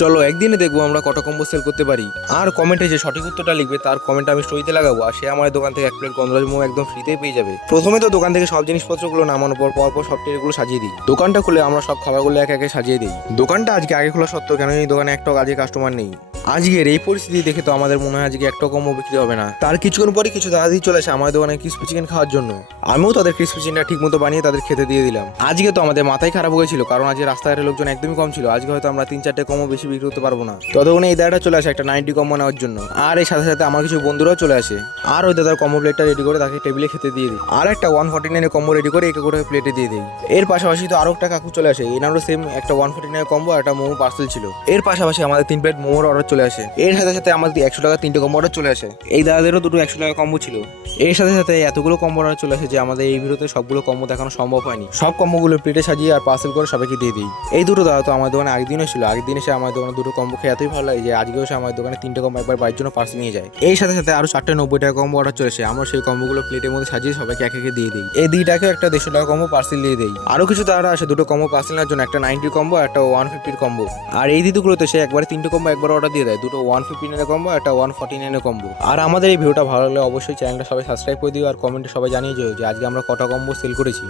চলো একদিনে দেখবো আমরা কত কম্বো সেল করতে পারি। আর কমেন্টে যে সঠিক উত্তরটা লিখবে তার কমেন্ট আমি স্টোরিতে লাগাবো, আর সে আমার দোকান থেকে 1 প্লেট গন্ধরাজ মোমো একদম ফ্রিতেই পেয়ে যাবে। প্রথমে তো দোকান থেকে সব জিনিসপত্রগুলো নামানোর পর পরপর সব ট্রেগুলো সাজিয়ে দিই। দোকানটা খুলে আমরা সব খাবারগুলো একে একে সাজিয়ে দিই। দোকানটা আজকে আগে খোলা সত্ত্বেও কেন এই দোকানে একটাও আজকে কাস্টমার নেই। আজকের এই পরিস্থিতি দেখে তো আমাদের মনে হয় আজকে একটা কম্বো বিক্রি হবে না। তার কিছুক্ষণ পরে কিছু দাদাদি চলে আসে আমাদের দোকানে ক্রিসপি চিকেন খাওয়ার জন্য। আমিও তাদের ক্রিসপি চিকেনটা ঠিক মতো বানিয়ে তাদের খেতে দিয়ে দিলাম। আজকে তো আমাদের মাথায় খারাপ হয়েছিল, কারণ আজকে রাস্তাঘাটে লোকজন একদমই কম ছিল। আজকে হয়তো আমরা 3-4টে কম্বো বেশি বিক্রি করতে পারবো না। ততক্ষণে এই দাদাটা চলে আসে একটা 90 কম্বো নেওয়ার জন্য। আর এই সাথে সাথে আমার কিছু বন্ধুরাও চলে আসে। আর ওই দাদার কম্বো প্লেটটা রেডি করে তাকে টেবিলে খেতে দিয়ে দিই। আর একটা 149 কম্বো রেডি করে একে করে প্লেটে দিয়ে দিই। এর পাশাপাশি তো আরো একটা কাকু চলে আসে, এনারও সেম একটা 149 কম্বো আর একটা মোমো পার্সেল ছিল। এর পাশাপাশি আমাদের 3 প্লেট মোমোর অর্ডার চলে আসে। এর সাথে সাথে আমাদের 100 টাকা 3টে কম্বো অর্ডার চলে আসে। এই দাদাদেরও দুটো 100 টাকা কম্বো ছিল। এর সাথে সাথে এতগুলো কম্বো অর্ডার চলে আসে যে আমাদের এই ভিডিওতে সবগুলো কম্বো দেখানো সম্ভব হয়নি। সব কম্বোগুলো প্লেটে সাজিয়ে আর পার্সেল করে সবাইকে দিয়ে দিই। এই দুটো দাদা তো আমার দোকানে আগের দিনও ছিল। আগের দিন এসে আমার দোকানে দুটো কম্বো খেয়ে এতই ভালো লাগে যে আজকেও সে আমার দোকানে 3টে কম্বো একবার বাড়ির জন্য পার্সেল নিয়ে যায়। এই সাথে সাথে আরো 4টে 90 টাকা কম্বো অর্ডার চলে আসে। আমরা সেই কম্বোগুলো প্লেটের মধ্যে সাজিয়ে সবাইকে একে একে দিয়ে দিই। এই 2টাকে একটা 150 টাকা কম্বো পার্সেল দিয়ে দিই। আরো কিছু দাদা আসে দুটো কম্বো পার্সেল নেওয়ার জন্য, একটা 90 কম্বো একটা 150 কম্বো। আর এই দিদুগুলোতে সে একবারে 3টে কম্বো একবার অর্ডার দিয়ে দেয়, দুটো 159 কম্বো একটা 149 কম্বো। আর আমাদের এই ভিডিওটা ভালো লাগলে অবশ্যই চ্যানেলটা সবাই সাবস্ক্রাইব করে দিও আর কমেন্টে সবাই জানিয়ে দিও যে আজকে আমরা কটা কম্বো সেল করেছি।